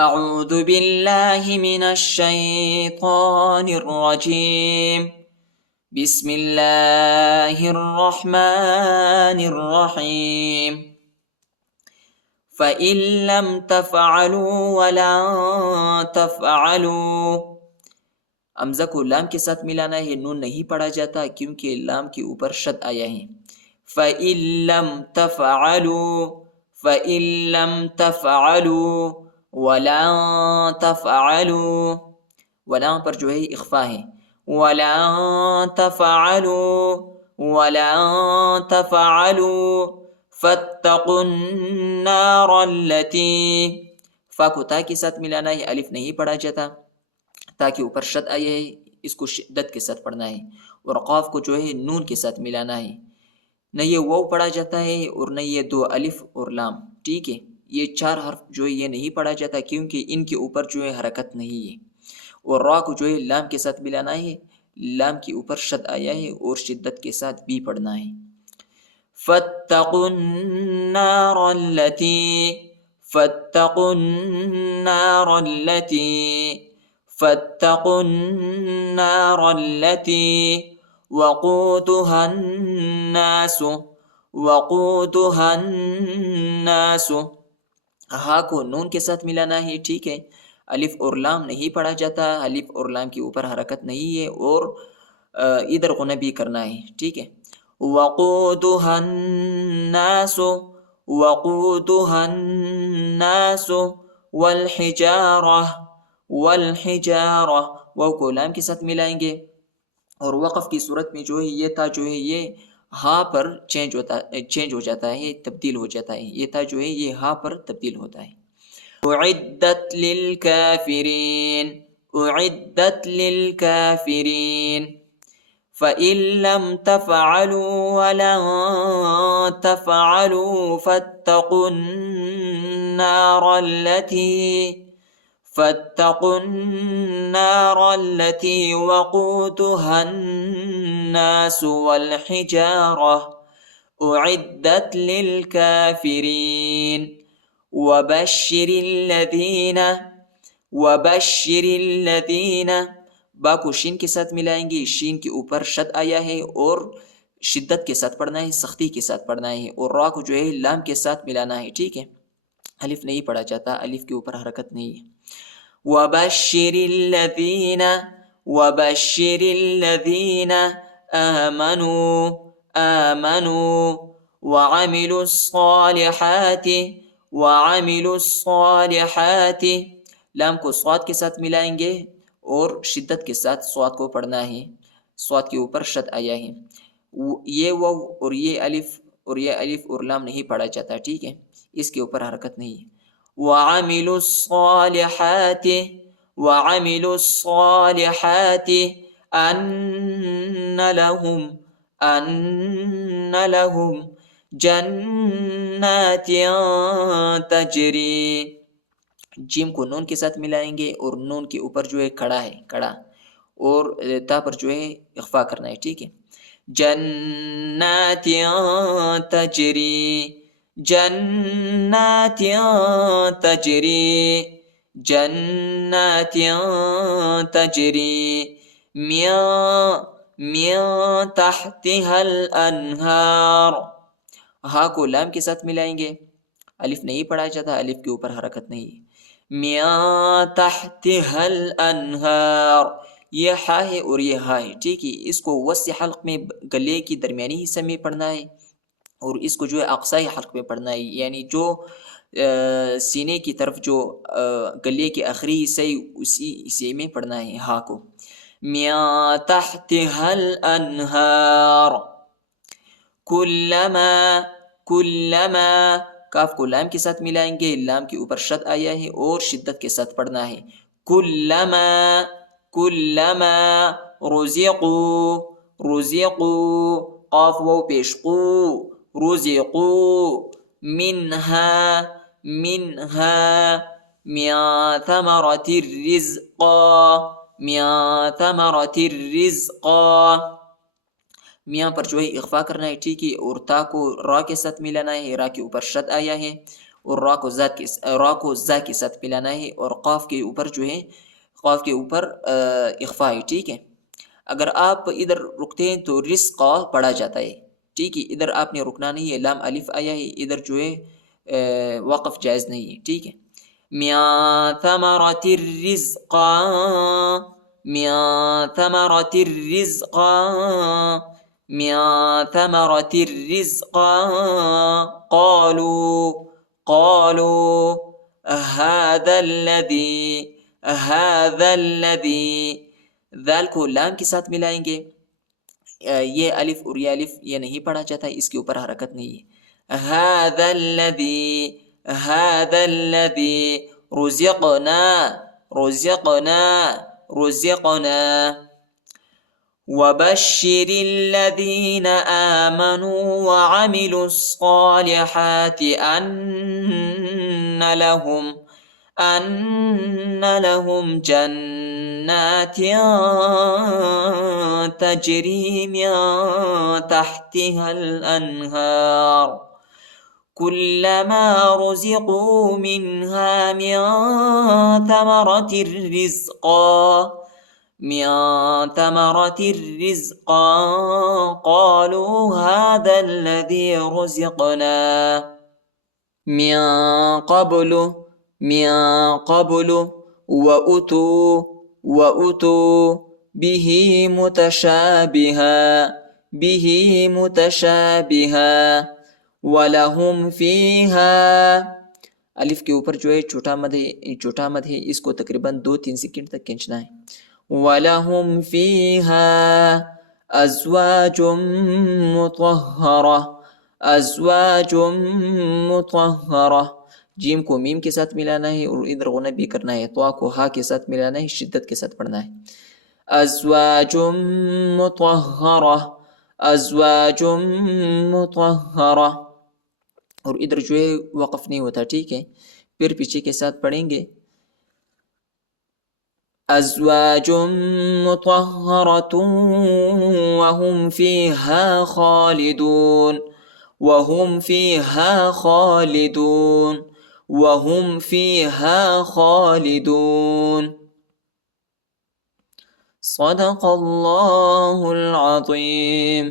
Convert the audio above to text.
اعوذ باللہ من الشیطان الرجیم بسم اللہ الرحمن الرحیم فَإِن لَّمْ تَفْعَلُوا وَلَن تَفْعَلُوا، حمزہ کو لام کے ساتھ ملانا ہے، نون نہیں پڑھا جاتا کیونکہ لام کے اوپر شد آیا ہے۔ فَإِن لَّمْ تَفْعَلُوا، فَإِن لَّمْ تَفْعَلُوا وَلَن تَفْعَلُوا، ولام پر جو ہے اخفا ہے۔ وَلَن تَفْعَلُوا وَلَن تَفْعَلُوا فَاتَّقُوا النَّارَ الَّتِي، فا کو تا کے ساتھ ملانا ہے، الف نہیں پڑھا جاتا، تا کے اوپر شد آیا ہے، اس کو شدت کے ساتھ پڑھنا ہے، اور قاف کو جو ہے نون کے ساتھ ملانا ہے، نہ یہ واو پڑھا جاتا ہے اور نہ یہ دو الف اور لام، ٹھیک ہے، یہ چار حرف جو ہے یہ نہیں پڑھا جاتا کیونکہ ان کے اوپر جو ہے حرکت نہیں ہے، اور را کو جو ہے لام کے ساتھ ملانا ہے، لام کے اوپر شد آیا ہے اور شدت کے ساتھ بھی پڑھنا ہے۔ فَاتَّقُوا النَّارَ الَّتِي، فَاتَّقُوا النَّارَ الَّتِي، فَاتَّقُوا النَّارَ الَّتِي وَقُودُهَا النَّاسُ، وَقُودُهَا النَّاسُ، ہا کو نون کے ساتھ ملانا ہے، ٹھیک ہے، الف اور لام نہیں پڑھا جاتا، الف اور لام کے اوپر حرکت نہیں ہے، اور ادھر غنہ بھی کرنا ہے، ٹھیک ہے۔ وَقُودُهَا النَّاسُ، وَقُودُهَا النَّاسُ وَالْحِجَارَةُ، وَالْحِجَارَةُ، واو کو لام کے ساتھ ملائیں گے، اور وقف کی صورت میں جو ہے یہ تا جو ہے یہ ہا پر چینج ہو جاتا ہے، تبدیل ہو جاتا ہے، یہ تا جو ہے یہ ہا پر تبدیل ہوتا ہے۔ اعدت للکافرین، اعدت للکافرین، فَإِن لَّمْ تَفْعَلُوا وَلَن تَفْعَلُوا فَاتَّقُوا النَّارَ الَّتِي، فَاتَّقُوا النَّارَ الَّتِي وَقُودُهَا النَّاسُ وَالْحِجَارَةُ أُعِدَّتْ لِلْكَافِرِينَ وَبَشِّرِ الَّذِينَ، وَبَشِّرِ الَّذِينَ، با کو شین کے ساتھ ملائیں گے، شین کے اوپر شد آیا ہے اور شدت کے ساتھ پڑھنا ہے، سختی کے ساتھ پڑھنا ہے، اور را کو جو ہے لام کے ساتھ ملانا ہے، ٹھیک ہے، الف نہیں پڑھا جاتا، الف کے اوپر حرکت نہیں ہے۔ وَبَشِّرِ الَّذِينَ، وَبَشِّرِ الَّذِينَ آمَنُوا، آمَنُوا وَعَمِلُوا الصَّالِحَاتِ، وَعَمِلُوا الصَّالِحَاتِ، لام کو صاد کے ساتھ ملائیں گے اور شدت کے ساتھ صاد کو پڑھنا ہے، صاد کے اوپر شد آیا ہے، یہ واو اور یہ الف اور لام نہیں پڑھا جاتا، ٹھیک ہے، اس کے اوپر حرکت نہیں ہے۔ وَعَمِلُوا الصَّالِحَاتِ، وَعَمِلُوا الصَّالِحَاتِ أَنَّ لَهُمْ، أَنَّ لَهُمْ جَنَّاتٍ تَجْرِي، جیم کو نون کے ساتھ ملائیں گے اور نون کے اوپر جو ہے کڑا ہے، کڑا، اور تا پر جو ہے اخفا کرنا ہے، ٹھیک ہے۔ جنات تجری، جنات تجری، جنات تجری من تحتها الانہار، ہا کو لام کے ساتھ ملائیں گے، الف نہیں پڑھا جاتا، الف کے اوپر حرکت نہیں ہے۔ من تحتها الانہار، یہ ہا ہے اور یہ ہا ہے، ٹھیک ہے، اس کو وسط حلق میں گلے کی درمیانی حصے میں پڑھنا ہے، اور اس کو جو ہے اقصائی حلق میں پڑھنا ہے، یعنی جو سینے کی طرف جو گلے کے آخری حصے اسی حصے میں پڑھنا ہے ہا کو۔ من تحتها الانہار، کلما، کلما، کاف کو لام کے ساتھ ملائیں گے، لام کے اوپر شد آیا ہے اور شدت کے ساتھ پڑھنا ہے۔ کلما، کلما رزقوا، رزقوا، قاف واو پیش قو، رزقوا منها، منها من ثمرة الرزق، من ثمرة الرزق، میاں پر جو ہے اخفا کرنا ہے، ٹھیک ہے، اور تا کو را کے ساتھ ملانا ہے، را کے اوپر شد آیا ہے، اور را کو زا کے ساتھ ملانا ہے، اور قاف کے اوپر جو ہے قاف کے اوپر اخفا ہے، ٹھیک ہے. اگر آپ ادھر رکتے ہیں تو رزقا پڑھا جاتا ہے، ٹھیک ہے. ادھر آپ نے رکنا نہیں ہے، لام الف آیا ہے، ادھر جو ہے وقف جائز نہیں ہے، ٹھیک ہے. من ثمرة الرزقا، من ثمرة الرزقا، من ثمرة الرزقا، قالوا هذا الذي ذال کو لام کے ساتھ ملائیں گے. یہ الف اور یہ الف یہ نہیں پڑھا جاتا ہے، اس کے اوپر حرکت نہیں ہے. هذا الذي رزقنا. وبشر الذين آمنوا وعملوا الصالحات أن لهم جنات تجري من تحتها الأنهار كلما رزقوا منها من ثمرة الرزق قالوا هذا الذي رزقنا من قبل وأتوا به متشابها وَلَهُمْ فِيهَا. الف کے اوپر جو ہے چھوٹا مد ہے، اس کو تقریباً 2-3 سیکنڈ تک کھینچنا ہے. وَلَهُمْ فِيهَا أَزْوَاجٌ مُطَهَّرَةٌ. جیم کو میم کے ساتھ ملانا ہے اور ادھر غنہ بھی کرنا ہے. طوا کو ہا کے ساتھ ملانا ہے، شدت کے ساتھ پڑھنا ہے. أَزْوَاجٌ مُطَهَّرَةٌ. اور ادھر جو ہے وقف نہیں ہوتا، ٹھیک ہے. پھر پیچھے کے ساتھ پڑھیں گے. أزواج مطهرة وهم فيها خالدون. صدق الله العظيم.